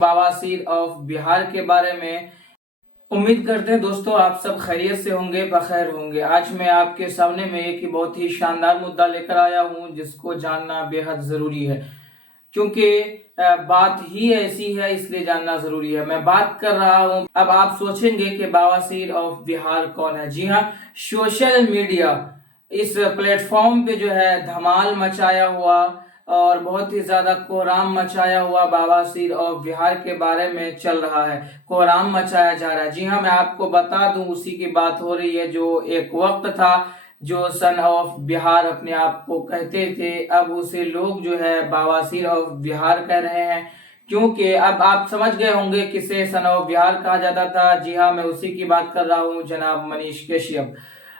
बवासीर ऑफ बिहार के बारे में। उम्मीद करते हैं दोस्तों आप सब खैरियत से होंगे, बखैर होंगे। आज मैं आपके सामने में एक बहुत ही शानदार मुद्दा लेकर आया हूं जिसको जानना बेहद जरूरी है, क्योंकि बात ही ऐसी है इसलिए जानना जरूरी है। मैं बात कर रहा हूं, अब आप सोचेंगे कि बवासीर ऑफ बिहार कौन है। जी हाँ, सोशल मीडिया इस प्लेटफॉर्म पे जो है धमाल मचाया हुआ और बहुत ही ज्यादा कोहराम मचाया हुआ बवासीर ऑफ बिहार के बारे में चल रहा है, कोहराम मचाया जा रहा है। जी हाँ, मैं आपको बता दूं उसी की बात हो रही है जो एक वक्त था जो सन ऑफ बिहार अपने आप को कहते थे, अब उसे लोग जो है बवासीर ऑफ बिहार कह रहे हैं। क्योंकि अब आप समझ गए होंगे किसे सन ऑफ बिहार कहा जाता था। जी हाँ, मैं उसी की बात कर रहा हूँ, जनाब मनीष कश्यप,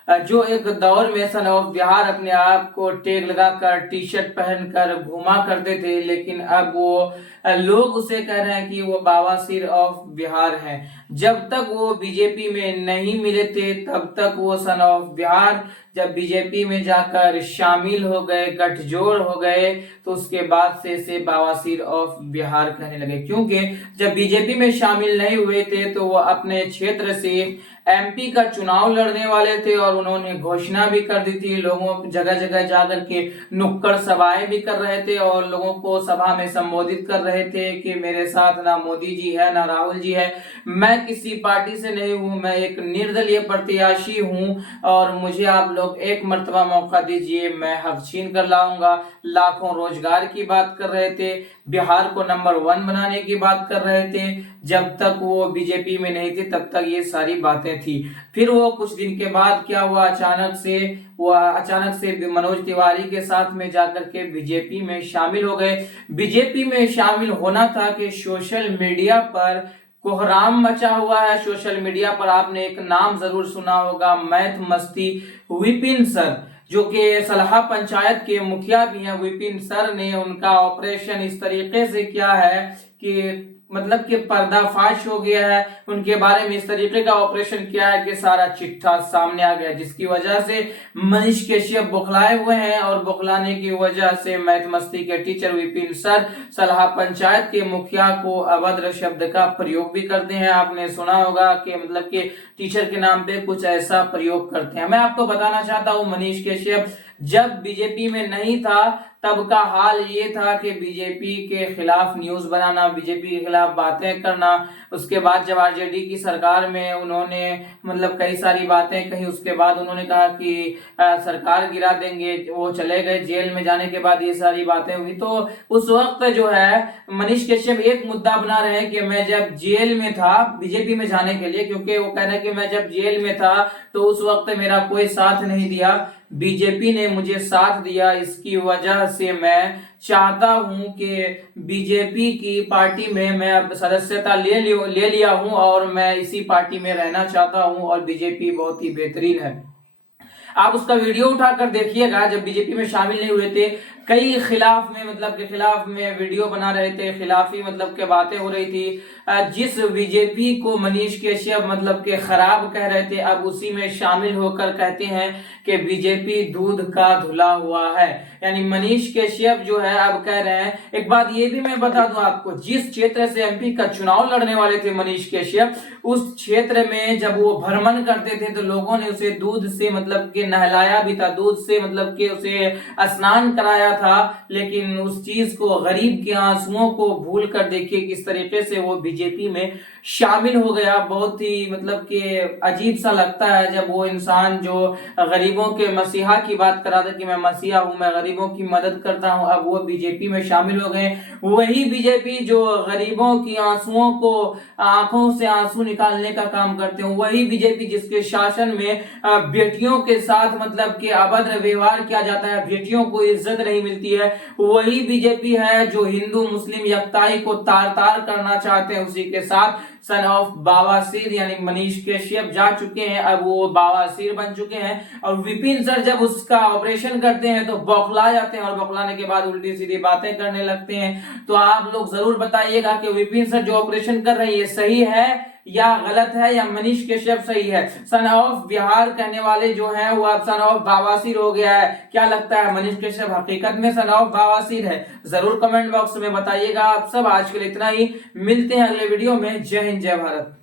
जो एक दौर में सन ऑफ बिहार अपने आप को टैग लगाकर टी शर्ट पहनकर घूमा करते थे, लेकिन अब वो लोग उसे कह रहे हैं कि वो बवासीर ऑफ बिहार हैं। जब तक वो बीजेपी में नहीं मिले थे तब तक वो सन ऑफ बिहार, जब बीजेपी में जाकर शामिल हो गए, गठजोड़ हो गए, तो उसके बाद से इसे बवासीर ऑफ बिहार कहने लगे। क्योंकि जब बीजेपी में शामिल नहीं हुए थे तो वो अपने क्षेत्र से एमपी का चुनाव लड़ने वाले थे और उन्होंने घोषणा भी कर दी थी। लोगों जगह जगह जाकर के नुक्कड़ सभाएं भी कर रहे थे और लोगों को सभा में संबोधित कर रहे थे कि मेरे साथ ना मोदी जी है ना राहुल जी है, मैं किसी पार्टी से नहीं हूं, मैं एक निर्दलीय प्रत्याशी हूं और मुझे आप लोग एक मर्तबा मौका दीजिए, मैं हक छीन कर लाऊंगा। लाखों रोजगार की बात कर रहे थे, बिहार को नंबर 1 बनाने की बात कर रहे थे। जब तक वो बीजेपी में नहीं थे तब तक ये सारी बातें थी। फिर वो कुछ दिन के बाद क्या हुआ, अचानक से मनोज तिवारी के साथ में जाकर के बीजेपी में शामिल हो गए। बीजेपी में शामिल होना था कि सोशल मीडिया पर कोहराम मचा हुआ है। सोशल मीडिया पर आपने एक नाम जरूर सुना होगा, मैथ मस्ती विपिन सर, जो कि सलाहा पंचायत के मुखिया भी हैं। विपिन सर ने उनका ऑपरेशन इस तरीके से किया है कि मतलब कि पर्दाफाश हो गया है, उनके बारे में इस तरीके का ऑपरेशन किया है कि सारा चिट्ठा सामने आ गया, जिसकी वजह से मनीष कश्यप बौखलाए हुए हैं और बौखलाने की वजह से मैथ मस्ती के टीचर विपिन सर सलाहा पंचायत के मुखिया को अभद्र शब्द का प्रयोग भी करते हैं। आपने सुना होगा कि मतलब कि टीचर के नाम पे कुछ ऐसा प्रयोग करते हैं। मैं आपको बताना चाहता हूँ, मनीष कश्यप जब बीजेपी में नहीं था तब का हाल ये था कि बीजेपी के खिलाफ न्यूज बनाना, बीजेपी के खिलाफ बातें करना। उसके बाद जब आरजेडी की सरकार में उन्होंने मतलब कई सारी बातें कही, उसके बाद उन्होंने कहा कि सरकार गिरा देंगे, वो चले गए जेल में। जाने के बाद ये सारी बातें हुई, तो उस वक्त जो है मनीष कश्यप एक मुद्दा बना रहे हैं कि मैं जब जेल में था बीजेपी में जाने के लिए, क्योंकि वो कह रहे हैं कि मैं जब जेल में था तो उस वक्त मेरा कोई साथ नहीं दिया, बीजेपी ने मुझे साथ दिया। इसकी वजह से मैं चाहता हूं कि बीजेपी की पार्टी में मैं अब सदस्यता ले लिया हूं और मैं इसी पार्टी में रहना चाहता हूं और बीजेपी बहुत ही बेहतरीन है। आप उसका वीडियो उठाकर देखिएगा, जब बीजेपी में शामिल नहीं हुए थे कई खिलाफ में मतलब के खिलाफ में वीडियो बना रहे थे, खिलाफी मतलब के बातें हो रही थी। जिस बीजेपी को मनीष कश्यप मतलब के खराब कह रहे थे, अब उसी में शामिल होकर कहते हैं कि बीजेपी दूध का धुला हुआ है। यानी मनीष कश्यप जो है अब कह रहे हैं, एक बात ये भी मैं बता दूं आपको, जिस क्षेत्र से एमपी का चुनाव लड़ने वाले थे मनीष कश्यप, उस क्षेत्र में जब वो भ्रमण करते थे तो लोगों ने उसे दूध से मतलब के नहलाया भी था, दूध से मतलब के उसे स्नान कराया था। लेकिन उस चीज को, गरीब के आंसुओं को भूल कर देखिए किस तरीके से वो बीजेपी में शामिल हो गया। बहुत ही मतलब कि अजीब सा लगता है जब वो इंसान जो गरीबों के मसीहा की बात करा था कि मैं मसीहा हूं, मैं गरीबों की मदद करता हूं, अब वो बीजेपी में शामिल हो गए। वही बीजेपी जो गरीबों की आंसुओं को, आंखों से आंसू निकालने का काम करते हैं, वही बीजेपी जिसके शासन में बेटियों के साथ मतलब कि अभद्र व्यवहार किया जाता है, बेटियों को इज्जत नहीं मिलती है, वही बीजेपी है जो हिंदू मुस्लिम यकताई को तार तार करना चाहते हैं। उसी के साथ सन ऑफ बवासीर यानी मनीष कश्यप जा चुके हैं, अब वो बवासीर बन चुके हैं। और विपिन सर जब उसका ऑपरेशन करते हैं तो बौखला जाते हैं और बौखलाने के बाद उल्टी सीधी बातें करने लगते हैं। तो आप लोग जरूर बताइएगा कि विपिन सर जो ऑपरेशन कर रहे हैं ये सही है या गलत है या मनीष कश्यप सही है? सन ऑफ बिहार कहने वाले जो है वो अब सन ऑफ बवासीर हो गया है। क्या लगता है मनीष कश्यप हकीकत में सन ऑफ बवासीर है? जरूर कमेंट बॉक्स में बताइएगा आप सब। आज के लिए इतना ही, मिलते हैं अगले वीडियो में। जय हिंद, जय भारत।